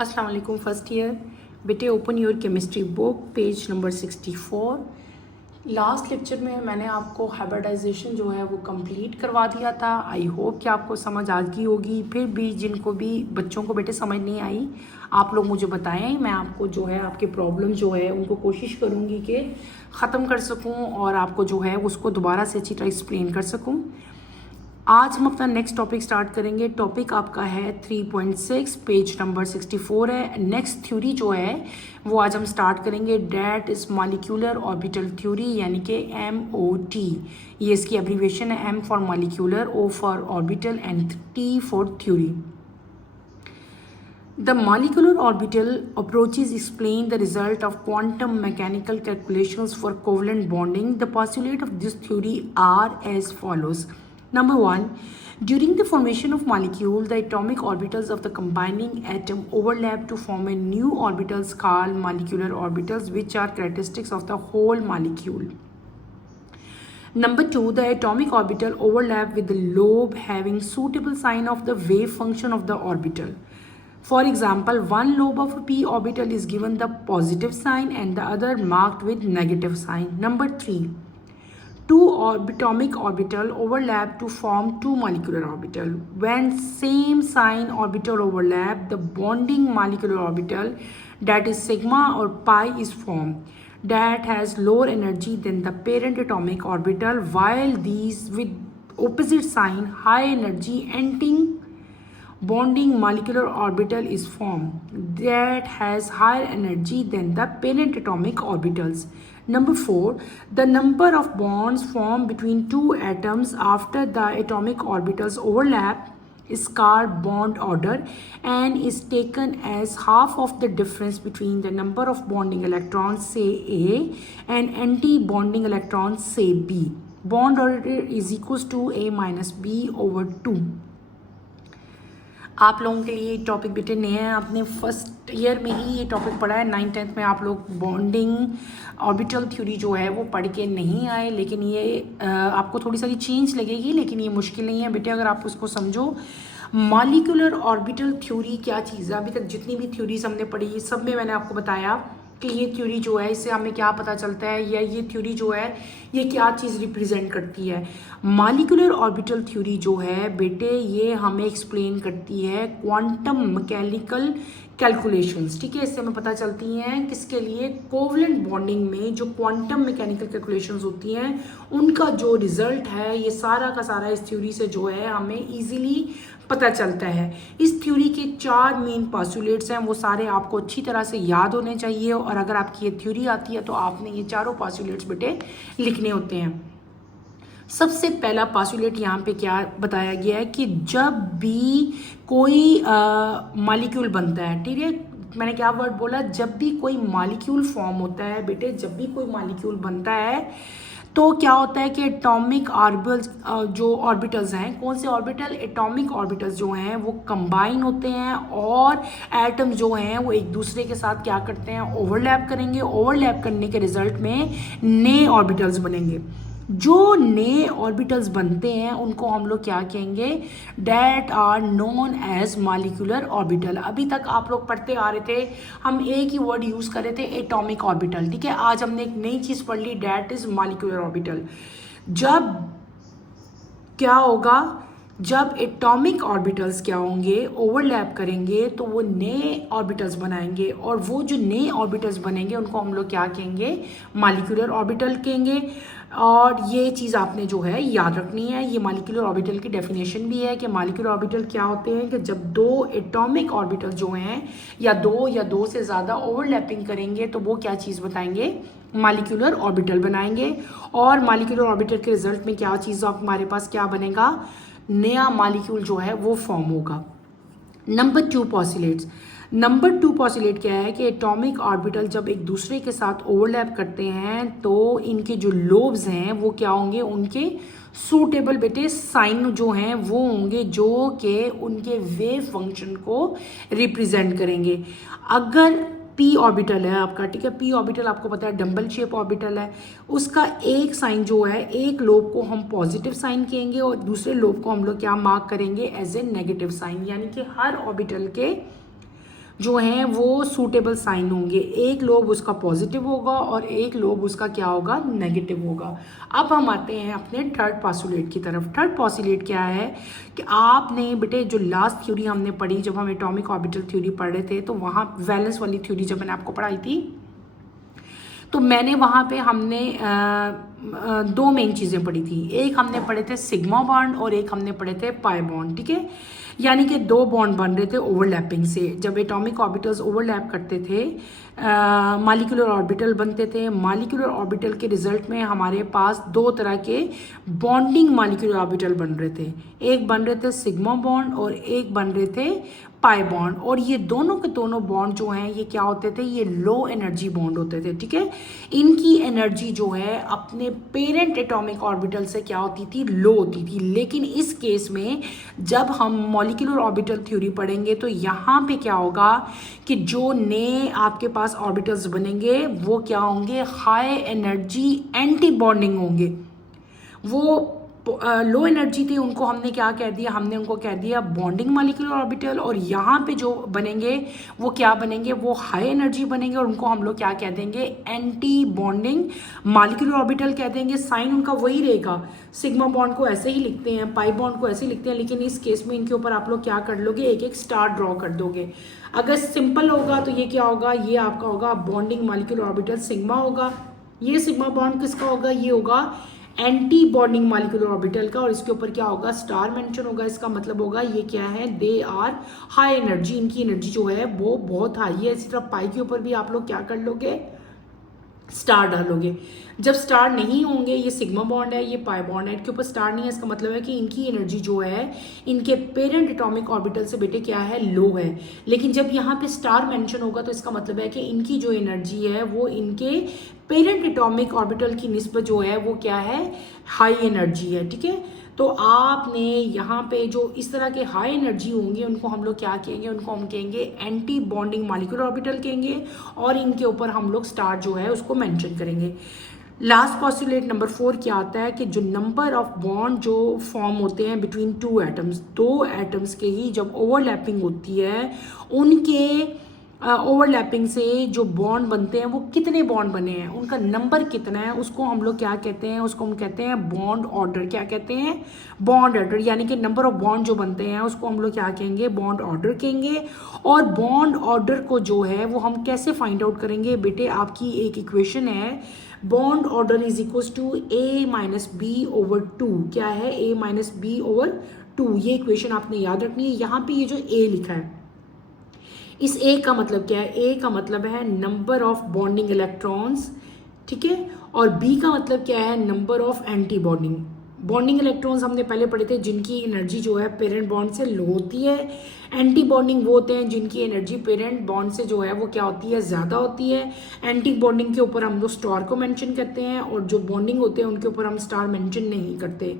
अस्सलाम वालेकुम first year बेटे। Open your chemistry book page number 64। Last lecture में मैंने आपको हाइब्रिडाइजेशन जो है वो कंप्लीट करवा दिया था। आई होप कि आपको समझ आ गई होगी। फिर भी जिनको भी बच्चों को बेटे समझ नहीं आई, आप लोग मुझे बताएं, मैं आपको जो है आपके प्रॉब्लम जो है उनको कोशिश करूँगी कि ख़त्म कर सकूँ और आपको जो है उसको दोबारा से अच्छी तरह एक्सप्लेन कर सकूँ। आज हम अपना नेक्स्ट टॉपिक स्टार्ट करेंगे। टॉपिक आपका है 3.6, पेज नंबर 64 है। नेक्स्ट थ्योरी जो है वो आज हम स्टार्ट करेंगे, that is molecular orbital theory, यानी कि MOT। ये इसकी एब्रीवेशन है, M for molecular, O for orbital and T for theory. The molecular orbital approaches explain the result of quantum mechanical calculations for covalent bonding. The postulates of this theory are as follows. Number one, during the formation of molecule, the atomic orbitals of the combining atom overlap to form a new orbitals called molecular orbitals, which are characteristics of the whole molecule. Number two, the atomic orbital overlap with the lobe having suitable sign of the wave function of the orbital. For example, one lobe of a p orbital is given the positive sign and the other marked with negative sign. Number three, two atomic orbital overlap to form two molecular orbital. When same sign orbital overlap, the bonding molecular orbital, that is sigma or pi, is formed. That has lower energy than the parent atomic orbital, while these with opposite sign high energy anti bonding molecular orbital is formed that has higher energy than the parent atomic orbitals. Number four, the number of bonds formed between two atoms after the atomic orbitals overlap is called bond order and is taken as half of the difference between the number of bonding electrons, say A, and anti-bonding electrons, say B. Bond order is equals to A minus B over 2. आप लोगों के लिए topic बेटे नए हैं, आपने first year में ही ये टॉपिक पढ़ा है। 9th-10th में आप लोग बॉन्डिंग ऑर्बिटल थ्योरी जो है वो पढ़ के नहीं आए, लेकिन ये आपको थोड़ी सारी चेंज लगेगी, लेकिन ये मुश्किल नहीं है बेटे अगर आप उसको समझो। मॉलिक्यूलर ऑर्बिटल थ्योरी क्या चीज़ है? अभी तक जितनी भी थ्योरीज हमने पढ़ी सब में मैंने आपको बताया कि ये थ्योरी जो है इससे हमें क्या पता चलता है, या ये थ्योरी जो है ये क्या चीज़ रिप्रेजेंट करती है। मॉलिक्यूलर ऑर्बिटल थ्योरी जो है बेटे ये हमें एक्सप्लेन करती है क्वांटम मैकेनिकल कैलकुलेशंस, ठीक है। इससे हमें पता चलती हैं किसके लिए, कोवलेंट बॉन्डिंग में जो क्वांटम मैकेनिकल कैलकुलेशंस होती हैं उनका जो रिजल्ट है ये सारा का सारा इस थ्योरी से जो है हमें इजीली पता चलता है। इस थ्योरी के 4 मेन पोस्टुलेट्स हैं, वो सारे आपको अच्छी तरह से याद होने चाहिए, और अगर आपकी ये थ्योरी आती है तो आपने ये चारों पोस्टुलेट्स बेटे लिखने होते हैं। सबसे पहला पोस्टुलेट यहाँ पे क्या बताया गया है कि जब भी कोई मॉलिक्यूल बनता है, ठीक है, मैंने क्या वर्ड बोला, जब भी कोई मॉलिक्यूल फॉर्म होता है बेटे, जब भी कोई मॉलिक्यूल बनता है तो क्या होता है कि एटॉमिक ऑर्बिटल्स जो ऑर्बिटल्स हैं, कौन से ऑर्बिटल, एटॉमिक ऑर्बिटल्स जो हैं वो कंबाइन होते हैं और एटम जो हैं वो एक दूसरे के साथ क्या करते हैं, ओवरलैप करेंगे। ओवरलैप करने के रिजल्ट में नए ऑर्बिटल्स बनेंगे। जो नए ऑर्बिटल्स बनते हैं उनको हम लोग क्या कहेंगे, that are known as molecular orbital. अभी तक आप लोग पढ़ते आ रहे थे, हम एक ही वर्ड यूज कर रहे थे, एटॉमिक ऑर्बिटल, ठीक है। आज हमने एक नई चीज पढ़ ली, डैट इज मॉलिक्यूलर ऑर्बिटल। जब क्या होगा, जब एटॉमिक ऑर्बिटल्स क्या होंगे, ओवरलैप करेंगे तो वो नए ऑर्बिटल्स बनाएंगे, और वो जो नए ऑर्बिटल्स बनेंगे उनको हम लोग क्या कहेंगे, मॉलिक्यूलर ऑर्बिटल कहेंगे। और ये चीज़ आपने जो है याद रखनी है। ये मॉलिक्यूलर ऑर्बिटल की डेफिनेशन भी है कि मॉलिक्यूलर ऑर्बिटल क्या होते हैं कि जब दो एटॉमिक ऑर्बिटल जो हैं या दो से ज़्यादा ओवरलैपिंग करेंगे तो वो क्या चीज़ बताएंगे, मॉलिक्यूलर ऑर्बिटल बनाएंगे। और मॉलिक्यूलर ऑर्बिटल के रिजल्ट में क्या चीज़ हमारे पास क्या बनेगा, नया मॉलिक्यूल जो है वो फॉर्म होगा। Number 2 postulates. नंबर 2 पोस्टुलेट क्या है कि एटॉमिक ऑर्बिटल जब एक दूसरे के साथ ओवरलैप करते हैं तो इनके जो लोब्स हैं वो क्या होंगे, उनके सूटेबल बेटे साइन जो हैं वो होंगे जो कि उनके वेव फंक्शन को रिप्रेजेंट करेंगे। अगर पी ऑर्बिटल है आपका, ठीक है, पी ऑर्बिटल आपको पता है डम्बल शेप ऑर्बिटल है, उसका एक साइन जो है, एक लोब को हम पॉजिटिव साइन कहेंगे और दूसरे लोब को हम लोग क्या मार्क करेंगे, एज ए नेगेटिव साइन। यानी कि हर ऑर्बिटल के जो हैं वो सूटेबल साइन होंगे। एक लोब उसका पॉजिटिव होगा और एक लोब उसका क्या होगा, नेगेटिव होगा। अब हम आते हैं अपने थर्ड पॉस्टुलेट की तरफ। थर्ड पॉस्टुलेट क्या है कि आपने बेटे जो लास्ट थ्योरी हमने पढ़ी जब हम एटॉमिक ऑर्बिटल थ्योरी पढ़ रहे थे, तो वहाँ वैलेंस वाली थ्योरी जब मैंने आपको पढ़ाई थी, तो मैंने वहाँ पे हमने दो मेन चीज़ें पढ़ी थी। एक हमने पढ़े थे सिग्मा बॉन्ड और एक हमने पढ़े थे पाई बॉन्ड, ठीक है। यानी कि दो बॉन्ड बन रहे थे ओवरलैपिंग से। जब एटॉमिक ऑर्बिटल्स ओवरलैप करते थे, मॉलिक्यूलर ऑर्बिटल बनते थे। मॉलिक्यूलर ऑर्बिटल के रिजल्ट में हमारे पास दो तरह के बॉन्डिंग मॉलिक्यूलर ऑर्बिटल बन रहे थे। एक बन रहे थे सिग्मा बॉन्ड और एक बन रहे थे पाई बॉन्ड। और ये दोनों के दोनों बॉन्ड जो हैं ये क्या होते थे, ये लो एनर्जी बॉन्ड होते थे, ठीक है। इनकी एनर्जी जो है अपने पेरेंट एटॉमिक ऑर्बिटल से क्या होती थी, लो होती थी। लेकिन इस केस में जब हम मॉलिक्यूलर ऑर्बिटल थ्योरी पढ़ेंगे तो यहाँ पे क्या होगा कि जो नए आपके पास ऑर्बिटल्स बनेंगे वो क्या होंगे, हाई एनर्जी एंटी बॉन्डिंग होंगे। वो लो एनर्जी थे, उनको हमने क्या कह दिया, हमने उनको कह दिया बॉन्डिंग मॉलिक्यूलर ऑर्बिटल। और यहाँ पे जो बनेंगे वो क्या बनेंगे, वो हाई एनर्जी बनेंगे और उनको हम लोग क्या कह देंगे, एंटी बॉन्डिंग मॉलिक्यूलर ऑर्बिटल कह देंगे। साइन उनका वही रहेगा, सिग्मा बॉन्ड को ऐसे ही लिखते हैं, पाई बॉन्ड को ऐसे ही लिखते हैं, लेकिन इस केस में इनके ऊपर आप लोग क्या कर लोगे, एक एक स्टार ड्रॉ कर दोगे। अगर सिंपल होगा तो ये क्या होगा, ये आपका होगा बॉन्डिंग मॉलिक्यूलर ऑर्बिटल सिग्मा होगा। ये सिग्मा बॉन्ड किसका होगा, ये होगा एंटी बॉन्डिंग मॉलिक्यूलर ऑर्बिटल का, और इसके ऊपर क्या होगा, स्टार मेंशन होगा। इसका मतलब होगा ये क्या है, दे आर हाई एनर्जी, इनकी एनर्जी जो है वो बहुत हाई है। इसी तरह पाई के ऊपर भी आप लोग क्या कर लोगे, स्टार डालोगे। जब स्टार नहीं होंगे, ये सिग्मा बॉन्ड है, ये पाई बॉन्ड है, इनके ऊपर स्टार नहीं है, इसका मतलब है कि इनकी एनर्जी जो है इनके पेरेंट एटॉमिक ऑर्बिटल से बेटे क्या है, लो है। लेकिन जब यहाँ पे स्टार मेंशन होगा तो इसका मतलब है कि इनकी जो एनर्जी है वो इनके पेरेंट एटॉमिक ऑर्बिटल की निस्बत जो है वो क्या है, हाई एनर्जी है, ठीक है। तो आपने यहाँ पे जो इस तरह के हाई एनर्जी होंगे उनको हम लोग क्या कहेंगे, उनको हम कहेंगे एंटी बॉन्डिंग मॉलिक्यूलर ऑर्बिटल कहेंगे, और इनके ऊपर हम लोग स्टार जो है उसको मेंशन करेंगे। लास्ट पॉस्टुलेट नंबर 4 क्या आता है कि जो नंबर ऑफ बॉन्ड जो फॉर्म होते हैं बिटवीन टू एटम्स, दो एटम्स के ही जब ओवरलैपिंग होती है, उनके ओवरलैपिंग से जो बॉन्ड बनते हैं वो कितने बॉन्ड बने हैं, उनका नंबर कितना है, उसको हम लोग क्या कहते हैं, उसको हम कहते हैं बॉन्ड ऑर्डर। क्या कहते हैं, बॉन्ड ऑर्डर। यानी कि नंबर ऑफ बॉन्ड जो बनते हैं उसको हम लोग क्या कहेंगे, बॉन्ड ऑर्डर कहेंगे। और बॉन्ड ऑर्डर को जो है वो हम कैसे फाइंड आउट करेंगे, बेटे आपकी एक इक्वेशन है, bond order is equal to a minus b over two. क्या है, a minus b over two. ये इक्वेशन आपने याद रखनी है। यहाँ पे ये जो ए लिखा है, इस ए का मतलब क्या है, ए का मतलब है नंबर ऑफ बॉन्डिंग इलेक्ट्रॉन्स, ठीक है। और बी का मतलब क्या है, number of anti bonding. Bonding electrons हमने पहले पढ़े थे जिनकी एनर्जी जो है पेरेंट बॉन्ड से लो होती है। एंटी बॉन्डिंग वो होते हैं जिनकी एनर्जी पेरेंट बॉन्ड से जो है वो क्या होती है, ज़्यादा होती है। एंटी बॉन्डिंग के ऊपर हम लोग स्टार को मेंशन करते हैं, और जो बॉन्डिंग होते हैं उनके ऊपर हम स्टार मेंशन नहीं करते।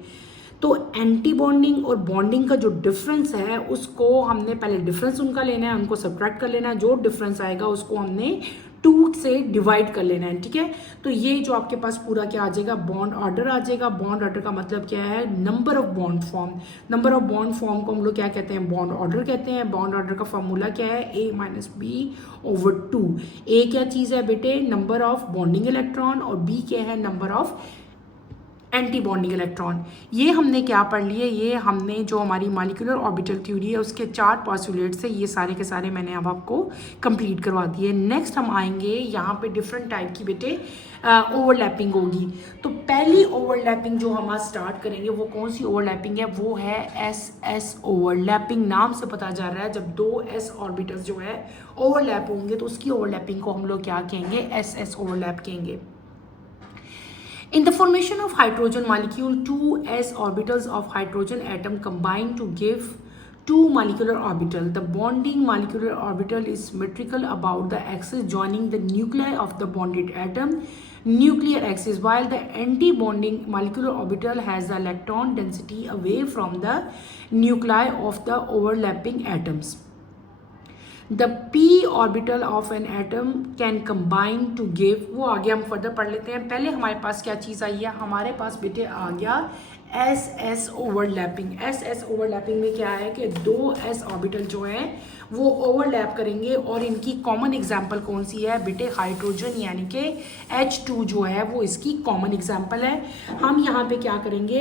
तो एंटी बॉन्डिंग और बॉन्डिंग का जो डिफरेंस है उसको हमने पहले डिफरेंस उनका लेना है, उनको सब्ट्रैक्ट कर लेना है। जो डिफरेंस आएगा उसको हमने 2 से डिवाइड कर लेना है, ठीक है। तो ये जो आपके पास पूरा क्या आ जाएगा, बॉन्ड ऑर्डर आ जाएगा। बॉन्ड ऑर्डर का मतलब क्या है, number of bond form. Number of bond form को हम लोग क्या कहते हैं, बॉन्ड ऑर्डर कहते हैं। बॉन्ड ऑर्डर का फॉर्मूला क्या है, a minus b over to. ए क्या चीज़ है बेटे, नंबर ऑफ बॉन्डिंग इलेक्ट्रॉन, और बी क्या है, number of anti bonding electron. ये हमने क्या पढ़ लिए, ये हमने जो हमारी मॉलिक्यूलर ऑर्बिटल थ्योरी है उसके 4 पॉस्टुलेट से ये सारे के सारे मैंने अब आपको कंप्लीट करवा दिए। नेक्स्ट हम आएंगे यहाँ पे डिफरेंट टाइप की बेटे ओवरलैपिंग होगी। तो पहली ओवरलैपिंग जो हम आज स्टार्ट करेंगे वो कौन सी ओवरलैपिंग है, वो है एस एस ओवरलैपिंग। नाम से पता जा रहा है जब 2 एस ऑर्बिटल्स जो है ओवरलैप होंगे तो उसकी ओवरलैपिंग को हम लोग क्या कहेंगे, एस एस ओवरलैप कहेंगे। In the formation of hydrogen molecule, 2 s orbitals of hydrogen atom combine to give 2 molecular orbital. The bonding molecular orbital is symmetrical about the axis joining the nuclei of the bonded atom nuclear axis, while the anti-bonding molecular orbital has the electron density away from the nuclei of the overlapping atoms. The p orbital of an atom can combine to give, वो आगे हम further पढ़ लेते हैं। पहले हमारे पास क्या चीज़ आई है, हमारे पास बेटे आ गया S S overlapping. S S overlapping में क्या है कि दो एस ऑर्बिटल जो हैं वो ओवरलैप करेंगे और इनकी कॉमन एग्जांपल कौन सी है बेटे? हाइड्रोजन, यानी कि H2 जो है वो इसकी कॉमन एग्जांपल है। हम यहाँ पे क्या करेंगे,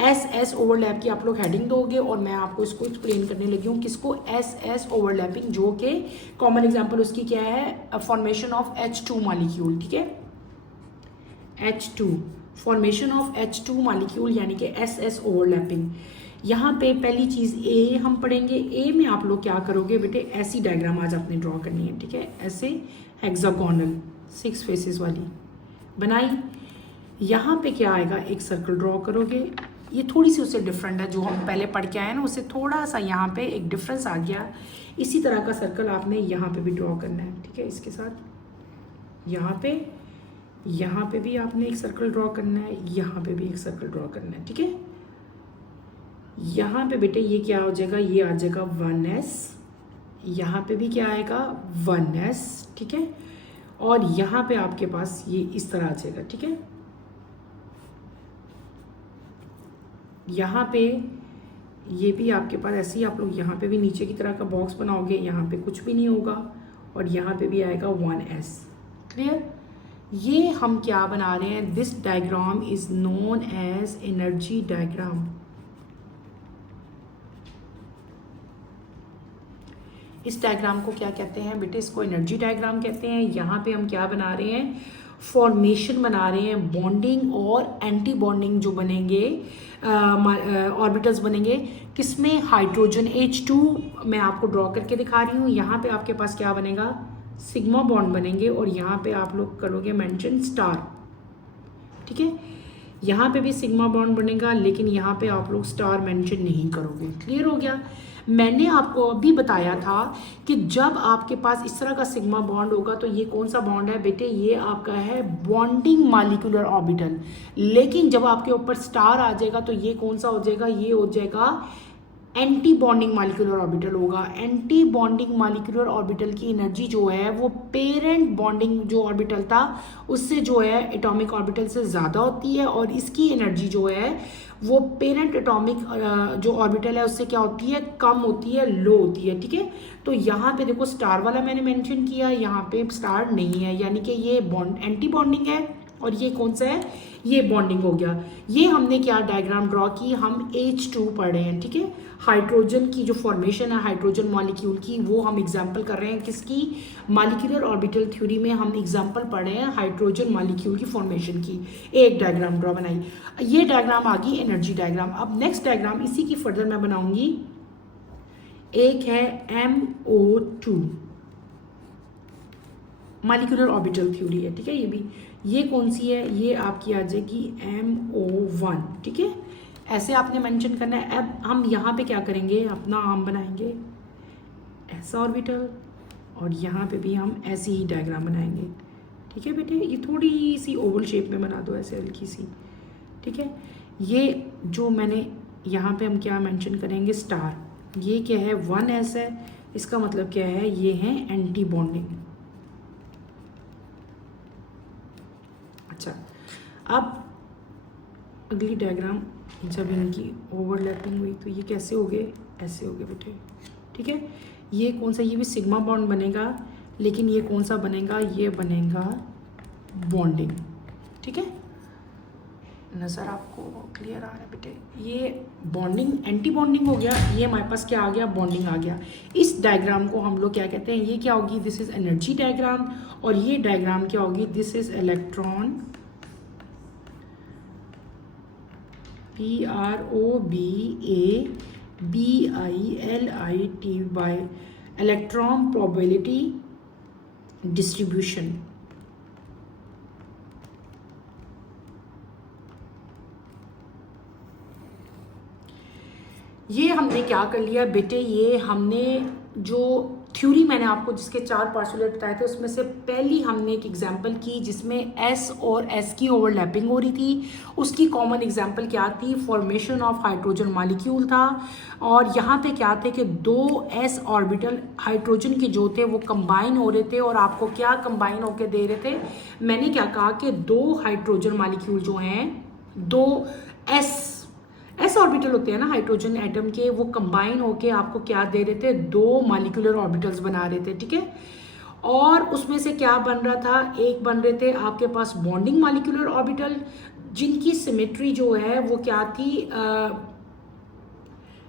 एस एस ओवरलैप की आप लोग हेडिंग दोगे और मैं आपको इसको एक्सप्लेन करने लगी हूँ किसको, एस एस ओवरलैपिंग, जो कि कॉमन एग्जांपल उसकी क्या है? Formation of H2 molecule. ठीक है, H2, formation of H2 molecule यानी कि एस एस ओवरलैपिंग। यहाँ पे पहली चीज़ ए हम पढ़ेंगे। ए में आप लोग क्या करोगे बेटे? ऐसी डायग्राम आज आपने ड्रॉ करनी है। ठीक है, ऐसे हेक्सागोनल 6 फेसेस वाली बनाई। यहाँ पे क्या आएगा? एक सर्कल ड्रॉ करोगे। ये थोड़ी सी उससे डिफरेंट है, जो हम पहले पढ़ के आए ना उससे थोड़ा सा यहाँ पे एक डिफरेंस आ गया। इसी तरह का सर्कल आपने यहाँ पे भी ड्रॉ करना है। ठीक है, इसके साथ यहाँ पे भी आपने एक सर्कल ड्रॉ करना है, यहाँ पे भी एक सर्कल ड्रॉ करना है। ठीक है, यहाँ पे बेटे ये क्या हो जाएगा? ये आ जाएगा 1s। यहाँ पे भी क्या आएगा? 1s। ठीक है, और यहाँ पे आपके पास ये इस तरह आ जाएगा। ठीक है, यहाँ पे ये भी आपके पास ऐसे ही, आप लोग यहाँ पे भी नीचे की तरह का बॉक्स बनाओगे, यहाँ पे कुछ भी नहीं होगा और यहाँ पे भी आएगा 1s। क्लियर? ये हम क्या बना रहे हैं? This diagram is known as energy diagram. इस डायग्राम को क्या कहते हैं बेटे? इसको एनर्जी डायग्राम कहते हैं। यहाँ पे हम क्या बना रहे हैं? फॉर्मेशन बना रहे हैं, बॉन्डिंग और एंटी बॉन्डिंग जो बनेंगे, ऑर्बिटल्स बनेंगे किसमें? हाइड्रोजन H2 मैं आपको ड्रॉ करके दिखा रही हूँ। यहाँ पे आपके पास क्या बनेगा? सिग्मा बॉन्ड बनेंगे और यहाँ पे आप लोग करोगे मेंशन स्टार। ठीक है, यहाँ पे भी सिग्मा बॉन्ड बनेगा, लेकिन यहाँ पे आप लोग स्टार मेंशन नहीं करोगे। क्लियर हो गया? मैंने आपको अभी बताया था कि जब आपके पास इस तरह का सिग्मा बॉन्ड होगा तो ये कौन सा बॉन्ड है बेटे? ये आपका है बॉन्डिंग मॉलिक्यूलर ऑर्बिटल। लेकिन जब आपके ऊपर स्टार आ जाएगा तो ये कौन सा हो जाएगा? ये हो जाएगा एंटी बॉन्डिंग मॉलिक्यूलर ऑर्बिटल होगा। एंटी बॉन्डिंग मॉलिक्यूलर ऑर्बिटल की एनर्जी जो है वो पेरेंट बॉन्डिंग जो ऑर्बिटल था उससे जो है एटॉमिक ऑर्बिटल से ज़्यादा होती है, और इसकी एनर्जी जो है वो पेरेंट एटॉमिक जो ऑर्बिटल है उससे क्या होती है? कम होती है, लो होती है। ठीक है, तो यहाँ पे देखो स्टार वाला मैंने मेंशन किया, यहाँ पे स्टार नहीं है, यानी कि ये बॉन्ड एंटी बॉन्डिंग है और ये कौन सा है? ये बॉन्डिंग हो गया। ये हमने क्या डायग्राम ड्रॉ की? हम H2 पढ़ रहे हैं। ठीक है, हाइड्रोजन की जो फॉर्मेशन है हाइड्रोजन मॉलिक्यूल की, वो हम एग्जांपल कर रहे हैं किसकी? मॉलिक्यूलर ऑर्बिटल थ्योरी में हम एग्जांपल पढ़ रहे हैं हाइड्रोजन मॉलिक्यूल की फॉर्मेशन की। एक डायग्राम ड्रॉ बनाई, ये डायग्राम आ गई एनर्जी डायग्राम। अब नेक्स्ट डायग्राम इसी की फर्दर मैं बनाऊंगी। एक है MO2, मॉलिक्यूलर ऑर्बिटल थ्योरी है। ठीक है, ये भी, ये कौन सी है? ये आपकी आ जाएगी MO1। ठीक है, ऐसे आपने मेंशन करना है। अब हम यहाँ पे क्या करेंगे? अपना आर्म बनाएंगे ऐसा ऑर्बिटल, और यहाँ पे भी हम ऐसी ही डायग्राम बनाएंगे। ठीक है बेटे, ये थोड़ी सी ओवल शेप में बना दो, ऐसे हल्की सी। ठीक है, ये जो मैंने यहाँ पे हम क्या मेंशन करेंगे? स्टार। ये क्या है? 1s है, इसका मतलब क्या है? ये है एंटी बॉन्डिंग। अच्छा, अब अगली डायग्राम, जब इनकी ओवरलैपिंग हुई तो ये कैसे हो गए? ऐसे हो गए बेटे। ठीक है, ये कौन सा? ये भी सिग्मा बॉन्ड बनेगा, लेकिन ये कौन सा बनेगा? ये बनेगा बॉन्डिंग। ठीक है, नज़र आपको क्लियर आ रहा है बेटे? ये बॉन्डिंग एंटी बॉन्डिंग हो गया, ये हमारे पास क्या आ गया? बॉन्डिंग आ गया। इस डायग्राम को हम लोग क्या कहते हैं? ये क्या होगी? This is energy diagram. और ये डायग्राम क्या होगी? This is electron, PROBABILIT, electron probability distribution. ये हमने क्या कर लिया बेटे? ये हमने जो थ्योरी मैंने आपको जिसके 4 पार्सुलेट बताए थे उसमें से पहली हमने एक एग्जांपल की जिसमें S और S की ओवरलैपिंग हो रही थी। उसकी कॉमन एग्जांपल क्या थी? फॉर्मेशन ऑफ हाइड्रोजन मॉलिक्यूल था। और यहाँ पे क्या थे कि 2 S ऑर्बिटल हाइड्रोजन के जो थे वो कंबाइन हो रहे थे, और आपको क्या कंबाइन होके दे रहे थे? मैंने क्या कहा कि 2 हाइड्रोजन मॉलिक्यूल जो हैं, 2 S एस ऑर्बिटल होते हैं ना हाइड्रोजन एटम के, वो कंबाइन होके आपको क्या दे रहे थे, 2 मॉलिक्यूलर ऑर्बिटल्स बना रहे थे, ठीक है। और उसमें से क्या बन रहा था, एक बन रहे थे आपके पास बॉन्डिंग मॉलिक्यूलर ऑर्बिटल, जिनकी सिमेट्री जो है वो क्या थी,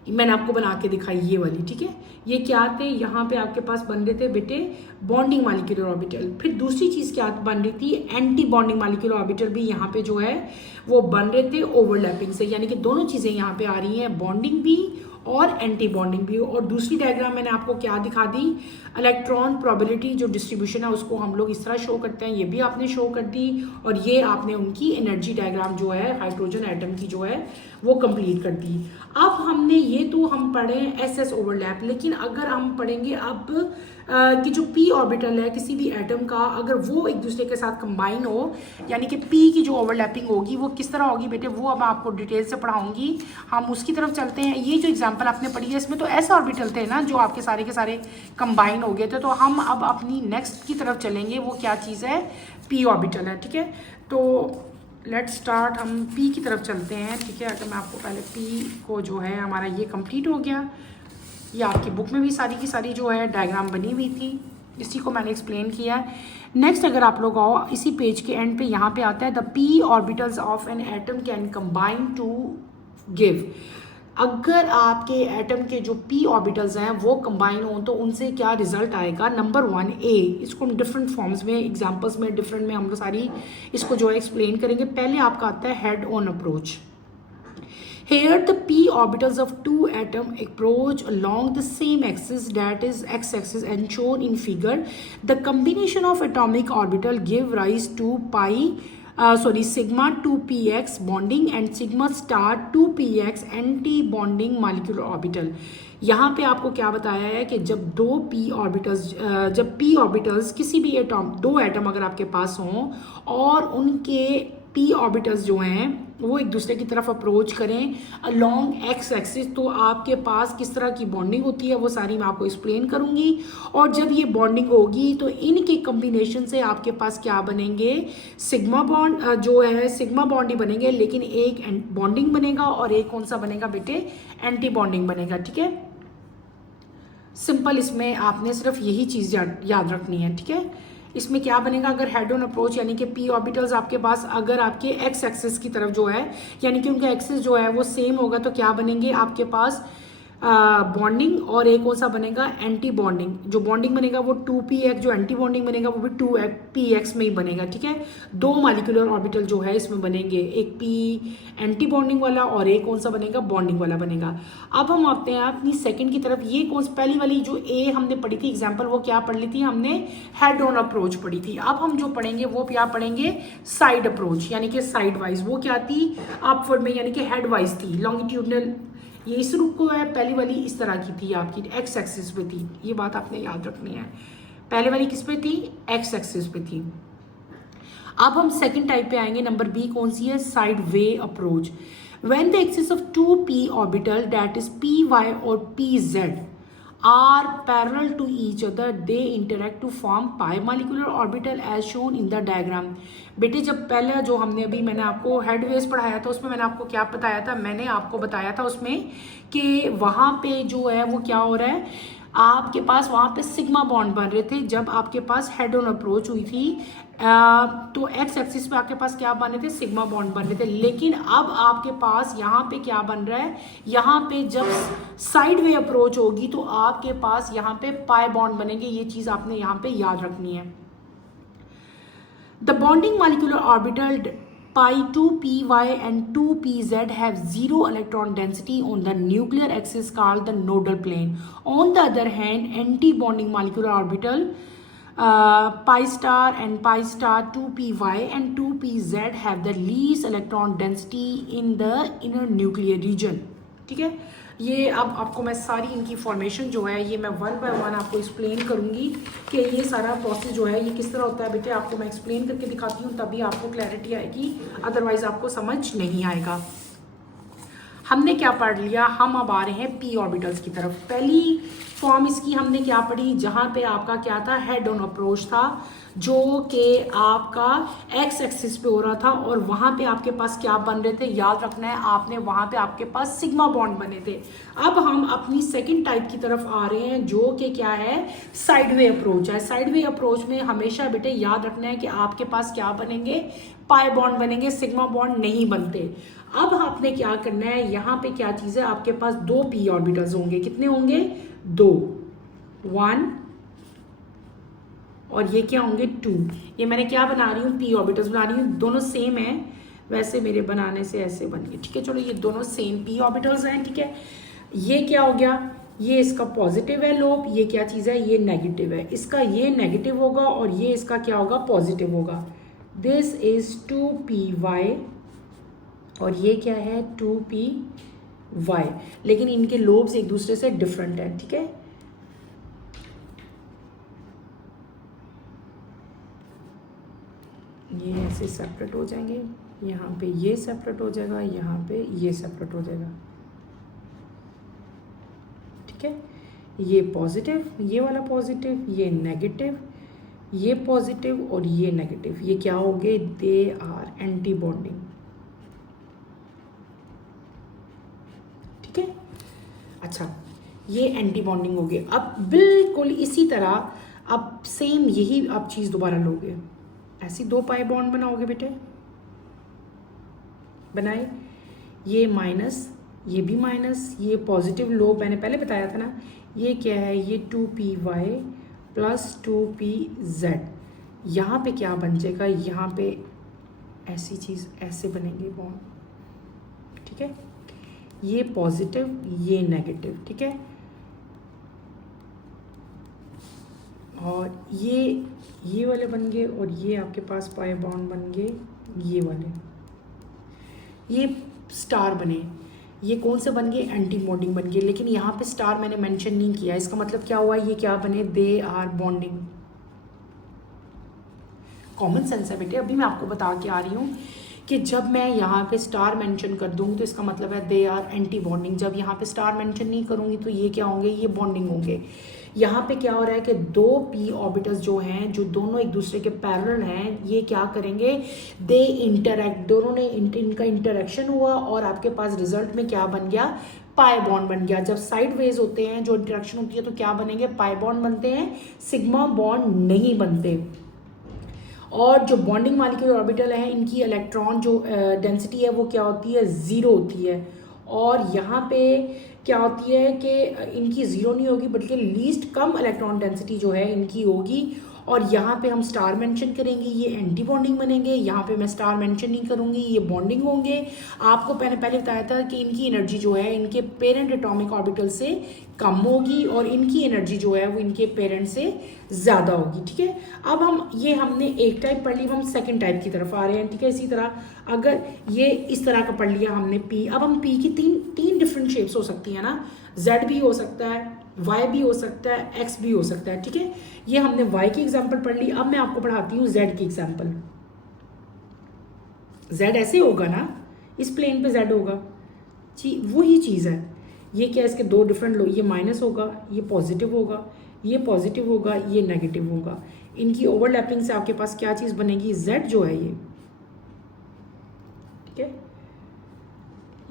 मैंने आपको बना के दिखाई ये वाली, ठीक है। ये क्या थे, यहाँ पे आपके पास बन रहे थे बेटे बॉन्डिंग मॉलिक्यूलर ऑर्बिटल। फिर दूसरी चीज़ क्या बन रही थी, एंटी बॉन्डिंग मॉलिक्यूलर ऑर्बिटल भी यहाँ पे जो है वो बन रहे थे ओवरलैपिंग से, यानी कि दोनों चीज़ें यहाँ पे आ रही हैं, बॉन्डिंग भी और एंटी बॉन्डिंग भी। और दूसरी डायग्राम मैंने आपको क्या दिखा दी, इलेक्ट्रॉन प्रोबेबिलिटी जो डिस्ट्रीब्यूशन है उसको हम लोग इस तरह शो करते हैं, ये भी आपने शो कर दी। और ये आपने उनकी एनर्जी डायग्राम जो है हाइड्रोजन एटम की जो है वो कंप्लीट कर दी। अब हमने ये तो हम पढ़े एस ओवरलैप, लेकिन अगर हम पढ़ेंगे अब कि जो पी ऑर्बिटल है किसी भी एटम का, अगर वो एक दूसरे के साथ कंबाइन हो, यानी कि पी की जो ओवरलैपिंग होगी वो किस तरह होगी बेटे, वो अब आपको डिटेल से पढ़ाऊंगी। हम उसकी तरफ चलते हैं। ये जो एग्जांपल आपने पढ़ी है इसमें तो एस ऑर्बिटल थे ना जो आपके सारे के सारे कंबाइन हो गए थे, तो हम अब अपनी नेक्स्ट की तरफ चलेंगे, वो क्या चीज़ है, पी ऑर्बिटल है, ठीक है। तो लेट्स स्टार्ट, हम पी की तरफ चलते हैं, ठीक है। अगर मैं आपको पहले पी को जो है हमारा ये कंप्लीट हो गया, ये आपकी बुक में भी सारी की सारी जो है डायग्राम बनी हुई थी, इसी को मैंने एक्सप्लेन किया है। नेक्स्ट अगर आप लोग आओ इसी पेज के एंड पे यहाँ पे आता है the p orbitals of an atom can combine to give. अगर आपके एटम के जो पी ऑर्बिटल्स हैं वो कंबाइन हो तो उनसे क्या रिजल्ट आएगा, नंबर 1 ए। इसको हम डिफरेंट फॉर्म्स में, एग्जांपल्स में, डिफरेंट में हम लोग सारी इसको जो है एक्सप्लेन करेंगे। पहले आपका आता है head on approach. Here the p orbitals of two atoms approach along the same axis, that is x-axis, and shown in figure. The combination of atomic orbital give rise to sigma 2px bonding and sigma star 2px anti-bonding molecular orbital. यहाँ पे आपको क्या बताया है कि जब जब p orbitals किसी भी दो एटम अगर आपके पास हों और उनके p ऑर्बिटल्स जो हैं वो एक दूसरे की तरफ अप्रोच करें अलोंग एक्स एक्सिस, तो आपके पास किस तरह की बॉन्डिंग होती है वो सारी मैं आपको एक्सप्लेन करूंगी। और जब ये बॉन्डिंग होगी तो इनके कम्बिनेशन से आपके पास क्या बनेंगे, सिग्मा बॉन्ड जो है सिग्मा बॉन्ड ही बनेंगे, लेकिन एक बॉन्डिंग बनेगा और एक कौन सा बनेगा बेटे, एंटी बॉन्डिंग बनेगा, ठीक है। सिंपल, इसमें आपने सिर्फ यही चीज़ याद रखनी है, ठीक है। इसमें क्या बनेगा, अगर हेड ऑन अप्रोच यानी कि पी ऑर्बिटल्स आपके पास अगर आपके एक्स एक्सिस की तरफ जो है यानी कि उनका एक्सिस जो है वो सेम होगा तो क्या बनेंगे आपके पास बॉन्डिंग, और एक कौन सा बनेगा, एंटी बॉन्डिंग। जो बॉन्डिंग बनेगा वो 2px, जो एंटी बॉन्डिंग बनेगा वो भी 2px में ही बनेगा, ठीक है। 2 मॉलिक्यूलर ऑर्बिटल जो है इसमें बनेंगे, एक पी एंटी बॉन्डिंग वाला और एक कौन सा बनेगा, बॉन्डिंग वाला बनेगा। अब हम आते हैं अपनी सेकंड की तरफ। ये कौन पहली वाली जो ए हमने पढ़ी थी एग्जाम्पल, वो क्या पढ़ ली थी हमने, हेड ऑन अप्रोच पढ़ी थी। अब हम जो पढ़ेंगे वो क्या पढ़ेंगे, साइड अप्रोच, यानी कि साइड वाइज। वो क्या थी, अपवर्ड में, यानी कि हेड वाइज थी, लॉन्गिट्यूडनल। ये इस रूप को है, पहली वाली इस तरह की थी आपकी, एक्स एक्सिस पे थी, ये बात आपने याद रखनी है। पहले वाली किस पे थी, एक्स एक्सिस पे थी। अब हम सेकंड टाइप पे आएंगे, नंबर बी कौन सी है, side way approach. When the axis of 2p orbital that is py और pz are parallel to each other, they interact to form pi molecular orbital as shown in the diagram. बेटे जब पहले जो मैंने आपको head veg पढ़ाया था उसमें मैंने आपको क्या बताया था, मैंने आपको बताया था उसमें कि वहाँ पे जो है वो क्या हो रहा है, आपके पास वहाँ पे सिग्मा बॉन्ड बन रहे थे जब आपके पास हेड ऑन अप्रोच हुई थी। तो एक्स एक्सिस पे आपके पास क्या बन रहे थे, सिग्मा बॉन्ड बन रहे थे। लेकिन अब आपके पास यहाँ पे क्या बन रहा है, यहाँ पे जब साइड वे अप्रोच होगी तो आपके पास यहाँ पे पाई बॉन्ड बनेंगे। ये चीज़ आपने यहाँ पे याद रखनी है। The bonding molecular orbital pi 2py and 2pz have zero electron density on the nuclear axis called the nodal plane. On the other hand, anti-bonding molecular orbital pi star and pi star 2py and 2pz have the least electron density in the inner nuclear region. ठीक है, ये अब आपको मैं सारी इनकी formation जो है ये मैं 1 बाय 1 आपको एक्सप्लेन करूंगी कि ये सारा प्रोसेस जो है ये किस तरह होता है। बेटे आपको मैं एक्सप्लेन करके दिखाती हूँ तभी आपको क्लैरिटी आएगी, अदरवाइज आपको समझ नहीं आएगा। हमने क्या पढ़ लिया, हम अब आ रहे हैं पी ऑर्बिटल्स की तरफ। पहली फॉर्म इसकी हमने क्या पढ़ी, जहाँ पे आपका क्या था, हेड ऑन अप्रोच था, जो कि आपका एक्स एक्सिस पे हो रहा था, और वहाँ पे आपके पास क्या बन रहे थे, याद रखना है आपने, वहाँ पे आपके पास सिग्मा बॉन्ड बने थे। अब हम अपनी सेकंड टाइप की तरफ आ रहे हैं, जो कि क्या है, साइडवे अप्रोच है। साइडवे अप्रोच में हमेशा बेटे याद रखना है कि आपके पास क्या बनेंगे, पाई बॉन्ड बनेंगे, सिग्मा बॉन्ड नहीं बनते। अब आपने क्या करना है, यहाँ पे क्या चीज़ है, आपके पास दो पी ऑर्बिटल्स होंगे। कितने होंगे, दो, 1 और ये क्या होंगे 2। ये मैंने क्या बना रही हूँ, पी ऑर्बिटल्स बना रही हूँ, दोनों सेम है, वैसे मेरे बनाने से ऐसे बन गए, ठीक है। चलो ये दोनों सेम पी ऑर्बिटल्स हैं, ठीक है। ये क्या हो गया, ये इसका पॉजिटिव है लोब, ये क्या चीज़ है, ये नेगेटिव है। इसका ये नेगेटिव होगा और ये इसका क्या होगा, पॉजिटिव होगा। दिस इज 2py और ये क्या है, 2py, लेकिन इनके लोब्स एक दूसरे से डिफरेंट है, ठीक है। ये ऐसे सेपरेट हो जाएंगे, यहाँ पे ये सेपरेट हो जाएगा, यहाँ पे ये सेपरेट हो जाएगा, ठीक है। ये पॉजिटिव, ये वाला पॉजिटिव, ये नेगेटिव, ये पॉजिटिव और ये नेगेटिव, ये क्या हो गए, दे आर एंटी बॉन्डिंग, ठीक है। अच्छा, ये एंटी बॉन्डिंग हो गए। अब बिल्कुल इसी तरह अब सेम यही आप चीज़ दोबारा लोगे, ऐसी दो पाई बॉन्ड बनाओगे बेटे, बनाए, ये माइनस, ये भी माइनस, ये पॉजिटिव लोब मैंने पहले बताया था ना, ये क्या है, ये 2py प्लस 2pz। यहाँ पे क्या बन जाएगा, यहाँ पे ऐसी चीज़ ऐसे बनेंगे बॉन्ड, ठीक है। ये पॉजिटिव, ये नेगेटिव, ठीक है। और ये वाले बन गए और ये आपके पास पाई बॉन्ड बन गए, ये वाले, ये स्टार बने। ये कौन से बन गए, एंटी बॉन्डिंग बन गए, लेकिन यहाँ पे स्टार मैंने मेंशन नहीं किया। इसका मतलब क्या हुआ, ये क्या बने, they are bonding. Common sense है बेटे, अभी मैं आपको बता के आ रही हूँ कि जब मैं यहाँ पे स्टार मेंशन कर दूँ तो इसका मतलब है दे आर एंटी बॉन्डिंग। जब यहाँ पे स्टार मेंशन नहीं करूँगी तो ये क्या होंगे, ये बॉन्डिंग होंगे। यहाँ पे क्या हो रहा है कि दो पी ऑर्बिटल्स जो हैं, जो दोनों एक दूसरे के पैरेलल हैं, ये क्या करेंगे, दे इंटरैक्ट, दोनों ने इनका इंटरेक्शन हुआ और आपके पास रिजल्ट में क्या बन गया, पाई बॉन्ड बन गया। जब साइड वेज होते हैं, जो इंटरेक्शन होती है, तो क्या बनेंगे, पाई बॉन्ड बनते हैं, सिग्मा बॉन्ड नहीं बनते। और जो बॉन्डिंग वाली के ऑर्बिटल है, इनकी इलेक्ट्रॉन जो डेंसिटी है वो क्या होती है, ज़ीरो होती है। और यहाँ पे क्या होती है कि इनकी ज़ीरो नहीं होगी, बल्कि लीस्ट कम इलेक्ट्रॉन डेंसिटी जो है इनकी होगी। और यहाँ पे हम स्टार मेंशन करेंगे, ये एंटी बॉन्डिंग बनेंगे। यहाँ पे मैं स्टार मेंशन नहीं करूँगी, ये बॉन्डिंग होंगे। आपको मैंने पहले बताया था कि इनकी एनर्जी जो है इनके पेरेंट एटॉमिक ऑर्बिटल से कम होगी और इनकी एनर्जी जो है वो इनके पेरेंट से ज़्यादा होगी, ठीक है। अब हमने एक टाइप पढ़ ली, हम सेकेंड टाइप की तरफ आ रहे हैं, ठीक है। इसी तरह अगर ये इस तरह का पढ़ लिया हमने पी, अब हम पी की तीन डिफरेंट शेप्स हो सकती है ना, जेड भी हो सकता है, y भी हो सकता है, x भी हो सकता है, ठीक है। ये हमने y की एग्जांपल पढ़ ली। अब मैं आपको पढ़ाती हूँ z की एग्जांपल। z ऐसे होगा ना, इस प्लेन पे z होगा, वही चीज़ है। ये क्या, इसके दो डिफरेंट लो, ये माइनस होगा, ये पॉजिटिव होगा, ये पॉजिटिव होगा, ये नेगेटिव होगा। इनकी ओवरलैपिंग से आपके पास क्या चीज़ बनेगी, z जो है ये, ठीक है।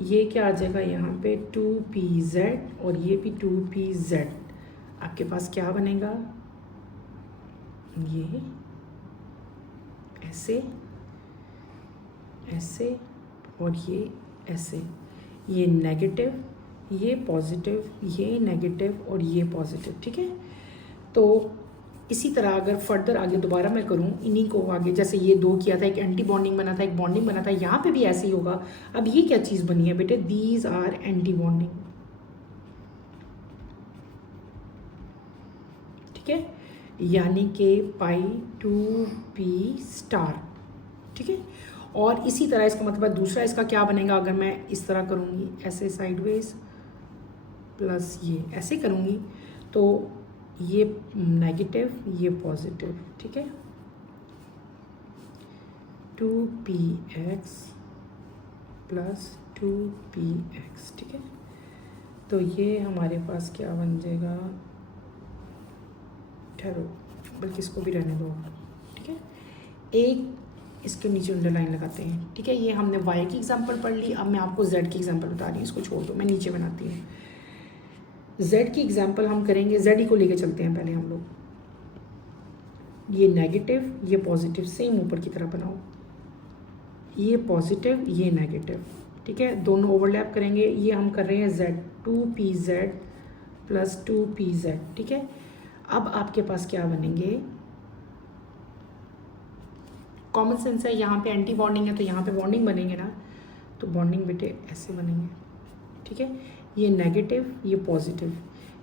ये क्या आ जाएगा यहाँ पे 2pz और ये भी 2pz। आपके पास क्या बनेगा, ये ऐसे ऐसे और ये ऐसे, ये नेगेटिव, ये पॉजिटिव, ये नेगेटिव और ये पॉजिटिव, ठीक है। तो इसी तरह अगर फर्दर आगे दोबारा मैं करूं, इन्हीं को आगे जैसे ये दो किया था, एक एंटी बॉन्डिंग बना था, एक बॉन्डिंग बना था, यहाँ पे भी ऐसे ही होगा। अब ये क्या चीज़ बनी है बेटे, दीज आर एंटी बॉन्डिंग, ठीक है। यानी कि पाई 2p स्टार, ठीक है। और इसी तरह इसका मतलब दूसरा इसका क्या बनेगा, अगर मैं इस तरह करूँगी, ऐसे साइडवेज प्लस ये ऐसे करूँगी, तो ये नेगेटिव, ये पॉजिटिव, ठीक है। 2px प्लस 2px, ठीक है। तो ये हमारे पास क्या बन जाएगा, ठहरो बल्कि इसको भी रहने दो, ठीक है। एक इसके नीचे अंडरलाइन लगाते हैं, ठीक है। ये हमने y की एग्जांपल पढ़ ली, अब मैं आपको z की एग्जांपल बता रही हूँ, इसको छोड़ दो, मैं नीचे बनाती हूँ। z की एग्जांपल हम करेंगे, z को लेके चलते हैं पहले हम लोग। ये नेगेटिव, ये पॉजिटिव, सेम ऊपर की तरफ बनाओ, ये पॉजिटिव, ये नेगेटिव, ठीक है। दोनों ओवरलैप करेंगे, ये हम कर रहे हैं z 2pz प्लस 2pz, ठीक है। अब आपके पास क्या बनेंगे, कॉमन सेंस है, यहाँ पे एंटी बॉन्डिंग है तो यहाँ पे बॉन्डिंग बनेंगे ना, तो बॉन्डिंग बेटे ऐसे बनेंगे, ठीक है। ये नेगेटिव, ये पॉजिटिव,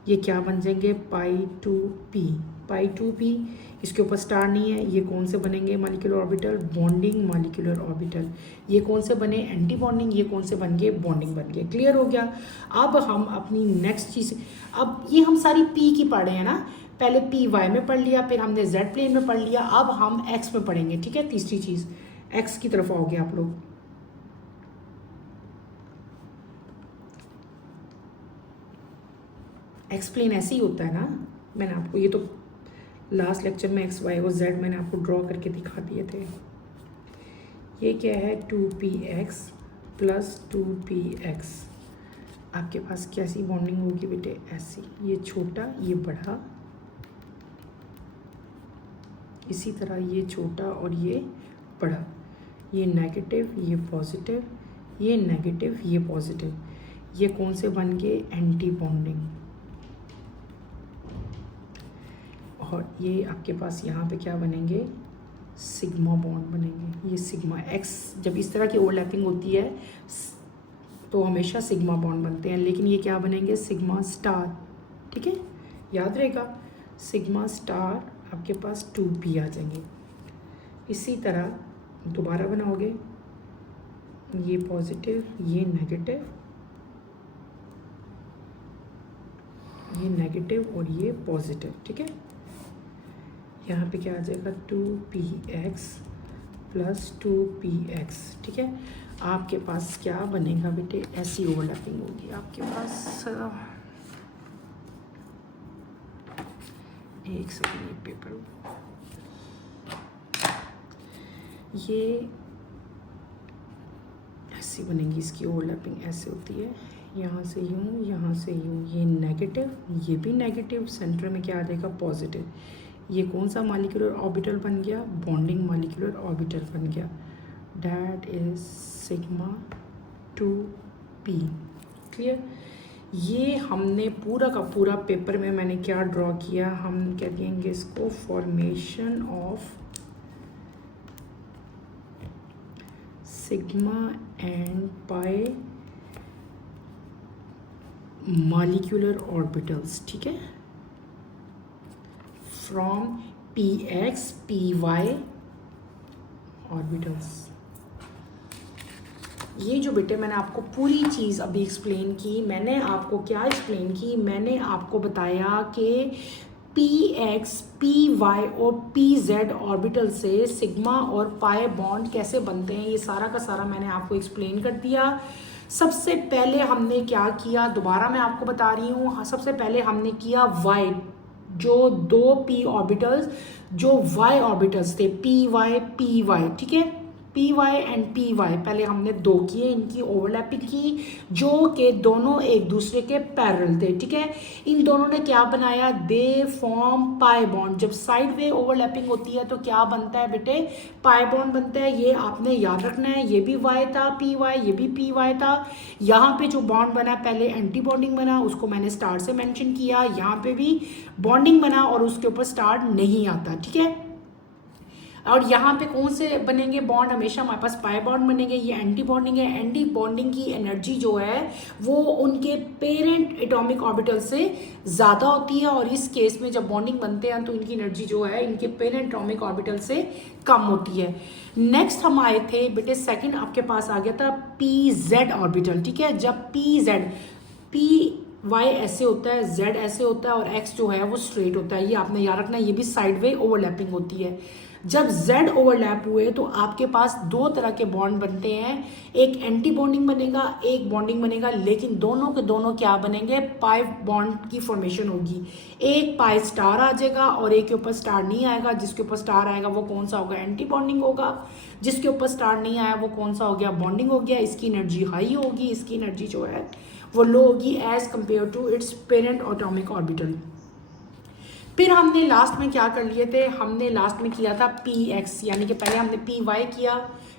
ये क्या बन जाएंगे, पाई 2p, पाई 2p, इसके ऊपर स्टार नहीं है, ये कौन से बनेंगे, molecular orbital, bonding molecular orbital. ये कौन से बने, एंटी बॉन्डिंग, ये कौन से बन गए, बॉन्डिंग बन गए। क्लियर हो गया। अब हम अपनी नेक्स्ट चीज़, अब ये हम सारी p की पढ़े हैं ना, पहले पी वाई में पढ़ लिया, फिर हमने जेड प्लेन में पढ़ लिया, अब हम एक्स में पढ़ेंगे, ठीक है। तीसरी चीज़, एक्स की तरफ आओगे आप लोग। एक्स प्लेन ऐसे ही होता है ना, मैंने आपको ये तो लास्ट लेक्चर में एक्स वाई और जेड मैंने आपको ड्रॉ करके दिखा दिए थे। ये क्या है, 2px प्लस 2px। आपके पास कैसी बॉन्डिंग होगी बेटे, ऐसी, ये छोटा ये बड़ा, इसी तरह ये छोटा और ये बड़ा, ये नेगेटिव ये पॉजिटिव, ये नेगेटिव ये पॉजिटिव, ये कौन से बन गए, एंटी बॉन्डिंग। और ये आपके पास यहाँ पे क्या बनेंगे, सिग्मा बॉन्ड बनेंगे। ये सिग्मा एक्स, जब इस तरह की ओवरलैपिंग होती है तो हमेशा सिग्मा बॉन्ड बनते हैं, लेकिन ये क्या बनेंगे, सिग्मा स्टार, ठीक है, याद रहेगा। सिग्मा स्टार आपके पास 2p आ जाएंगे। इसी तरह दोबारा बनाओगे, ये पॉजिटिव ये नेगेटिव, ये नेगेटिव और ये पॉजिटिव, ठीक है। यहाँ पे क्या आ जाएगा, 2px प्लस 2px, ठीक है। आपके पास क्या बनेगा बेटे, ऐसी ओवरलैपिंग होगी आपके पास। एक सेकेंड, पेपर, ये ऐसी बनेगी, इसकी ओवरलैपिंग ऐसे होती है, यहाँ से यूँ यहाँ से यूँ, ये नेगेटिव ये भी नेगेटिव, सेंटर में क्या आ जाएगा, पॉजिटिव। ये कौन सा मॉलिक्यूलर ऑर्बिटल बन गया, बॉन्डिंग मॉलिक्यूलर ऑर्बिटल बन गया, that is sigma 2p। Clear. ये हमने पूरा का पूरा पेपर में मैंने क्या ड्रॉ किया, हम क्या कहेंगे इसको, formation of sigma and pi molecular orbitals, ठीक है, फ्रॉम px py ऑर्बिटल्स। ये जो बेटे मैंने आपको पूरी चीज़ अभी एक्सप्लेन की, मैंने आपको क्या एक्सप्लेन की, मैंने आपको बताया कि px py और pz ऑर्बिटल से सिग्मा और पाई बॉन्ड कैसे बनते हैं, ये सारा का सारा मैंने आपको एक्सप्लेन कर दिया। सबसे पहले हमने क्या किया, दोबारा मैं आपको बता रही हूँ, सबसे पहले हमने किया y, जो दो p ऑर्बिटल्स जो y ऑर्बिटल्स थे, py, ठीक है, py एंड py, पहले हमने दो किए, इनकी ओवरलैपिंग की, जो कि दोनों एक दूसरे के पैरेलल थे, ठीक है। इन दोनों ने क्या बनाया, दे फॉर्म पाई बॉन्ड। जब साइड वे ओवरलैपिंग होती है तो क्या बनता है बेटे, पाई बॉन्ड बनता है। ये आपने याद रखना है, ये भी y था py, ये भी py था। यहाँ पे जो बॉन्ड बना पहले एंटी बॉन्डिंग बना, उसको मैंने स्टार से मेंशन किया, यहाँ पे भी बॉन्डिंग बना और उसके ऊपर स्टार नहीं आता, ठीक है। और यहाँ पे कौन से बनेंगे बॉन्ड, हमेशा हमारे पास पाई बॉन्ड बनेंगे। ये एंटी बॉन्डिंग है, एंटी बॉन्डिंग की एनर्जी जो है वो उनके पेरेंट एटॉमिक ऑर्बिटल से ज़्यादा होती है, और इस केस में जब बॉन्डिंग बनते हैं तो इनकी एनर्जी जो है इनके पेरेंट एटॉमिक ऑर्बिटल से कम होती है। नेक्स्ट हम आए थे बेटे, सेकंड आपके पास आ गया था पी जेड ऑर्बिटल, ठीक है। जब पी जेड, पी y ऐसे होता है, z ऐसे होता है और x जो है वो स्ट्रेट होता है। ये आपने याद रखना है, ये भी साइडवे ओवरलैपिंग होती है। जब z ओवरलैप हुए तो आपके पास दो तरह के बॉन्ड बनते हैं, एक एंटी बॉन्डिंग बनेगा, एक बॉन्डिंग बनेगा, लेकिन दोनों के दोनों क्या बनेंगे, पाई बॉन्ड की फॉर्मेशन होगी। एक पाई स्टार आ जाएगा और एक के ऊपर स्टार नहीं आएगा। जिसके ऊपर स्टार आएगा वो कौन सा होगा, एंटी बॉन्डिंग होगा। जिसके ऊपर स्टार नहीं आया वो कौन सा हो गया, बॉन्डिंग हो गया। इसकी एनर्जी हाई होगी, इसकी एनर्जी जो है वो लो होगी as compare to its parent atomic orbital. फिर हमने लास्ट में क्या कर लिए थे, हमने लास्ट में किया था px, यानी कि पहले हमने py किया,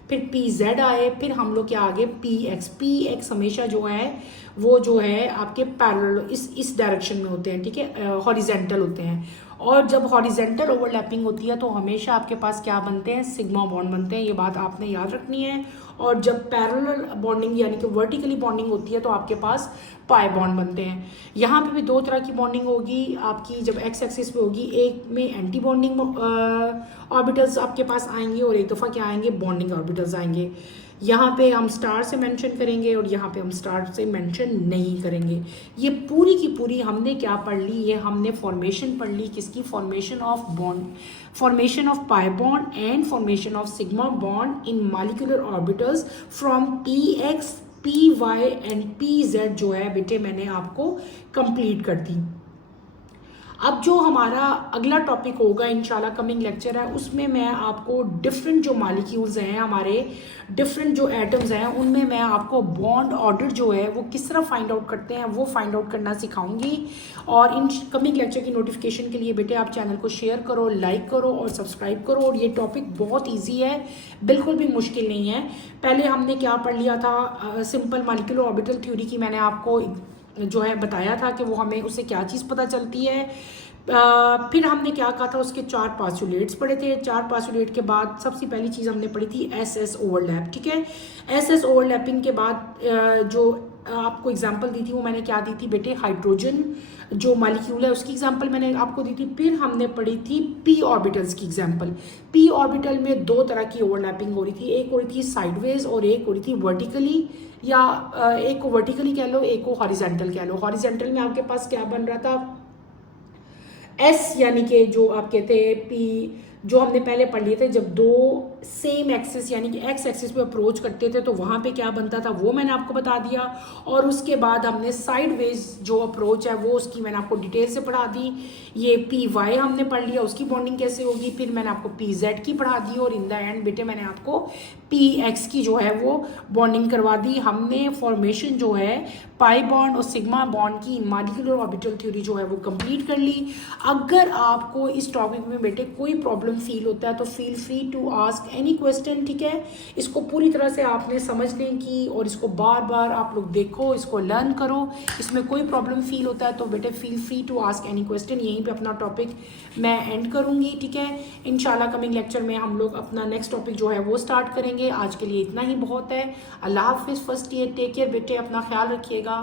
फिर pz आए, फिर हम लोग क्या आगे px हमेशा जो है वो जो है आपके पैरेलल इस डायरेक्शन में होते हैं, ठीक है, हॉरिजेंटल होते हैं। और जब हॉरिजेंटल ओवरलैपिंग होती है तो हमेशा आपके पास क्या बनते हैं, सिग्मा बॉन्ड बनते हैं। ये बात आपने याद रखनी है। और जब पैरेलल बॉन्डिंग यानी कि वर्टिकली बॉन्डिंग होती है तो आपके पास पाई बॉन्ड बनते हैं। यहाँ पे भी दो तरह की बॉन्डिंग होगी आपकी, जब एक्स एक्सिस पे होगी, एक में एंटी बॉन्डिंग ऑर्बिटल्स आपके पास आएंगे और एक दफ़ा क्या आएंगे, बॉन्डिंग ऑर्बिटल्स आएंगे। यहाँ पे हम स्टार से मेंशन करेंगे और यहाँ पे हम स्टार से मेंशन नहीं करेंगे। ये पूरी की पूरी हमने क्या पढ़ ली, ये हमने फॉर्मेशन पढ़ ली, किसकी, formation of bond, formation of pi bond and formation of sigma bond in molecular orbitals from px, py and pz जो है बेटे मैंने आपको कंप्लीट कर दी। अब जो हमारा अगला टॉपिक होगा इंशाल्लाह कमिंग लेक्चर है, उसमें मैं आपको डिफरेंट जो मॉलिक्यूल्स हैं हमारे, डिफरेंट जो एटम्स हैं, उनमें मैं आपको बॉन्ड ऑर्डर जो है वो किस तरह फाइंड आउट करते हैं वो फाइंड आउट करना सिखाऊंगी। और इन कमिंग लेक्चर की नोटिफिकेशन के लिए बेटे आप चैनल को शेयर करो, लाइक करो और सब्सक्राइब करो। और ये टॉपिक बहुत ईजी है, बिल्कुल भी मुश्किल नहीं है। पहले हमने क्या पढ़ लिया था, सिंपल मॉलिक्यूलर ऑर्बिटल थ्योरी की मैंने आपको जो है बताया था कि वो हमें उससे क्या चीज़ पता चलती है। फिर हमने क्या कहा था, उसके 4 पास्टुलेट्स पढ़े थे। 4 पास्टुलेट के बाद सबसे पहली चीज़ हमने पढ़ी थी एसएस ओवरलैप, ठीक है। एसएस ओवरलैपिंग के बाद जो आपको एग्जांपल दी थी वो मैंने क्या दी थी बेटे, हाइड्रोजन जो मॉलिक्यूल है उसकी एग्जांपल मैंने आपको दी थी। फिर हमने पढ़ी थी पी ऑर्बिटल्स की एग्जांपल। पी ऑर्बिटल में दो तरह की ओवरलैपिंग हो रही थी, एक हो रही थी साइडवेज और एक हो रही थी वर्टिकली, या एक को वर्टिकली कह लो, एक को हॉरिजेंटल कह लो। हॉरिजेंटल में आपके पास क्या बन रहा था, एस यानी कि जो आप कहते हैं पी, जो हमने पहले पढ़ लिए थे, जब दो सेम एक्सिस यानी कि एक्स एक्सिस पे अप्रोच करते थे तो वहाँ पे क्या बनता था वो मैंने आपको बता दिया। और उसके बाद हमने साइडवेज जो अप्रोच है वो उसकी मैंने आपको डिटेल से पढ़ा दी। ये पी वाई हमने पढ़ लिया, उसकी बॉन्डिंग कैसे होगी। फिर मैंने आपको पी जेड की पढ़ा दी और इन द एंड बेटे मैंने आपको पी एक्स की जो है वो बॉन्डिंग करवा दी। हमने फॉर्मेशन जो है पाई बॉन्ड और सिग्मा बॉन्ड की मॉलिक्यूलर ऑर्बिटल थ्योरी जो है वो कंप्लीट कर ली। अगर आपको इस टॉपिक में बेटे कोई प्रॉब्लम फील होता है तो feel free to ask any question, ठीक है। इसको पूरी तरह से आपने समझने की और इसको बार बार आप लोग देखो, इसको लर्न करो। इसमें कोई प्रॉब्लम फील होता है तो बेटे feel free to ask any question. यहीं पे अपना टॉपिक मैं एंड करूंगी, ठीक है। इंशाल्लाह कमिंग लेक्चर में हम लोग अपना नेक्स्ट टॉपिक जो है वो स्टार्ट करेंगे। आज के लिए इतना ही बहुत है। अल्लाह हाफिज़। फर्स्ट ईयर टेक केयर बेटे, अपना ख्याल रखिएगा।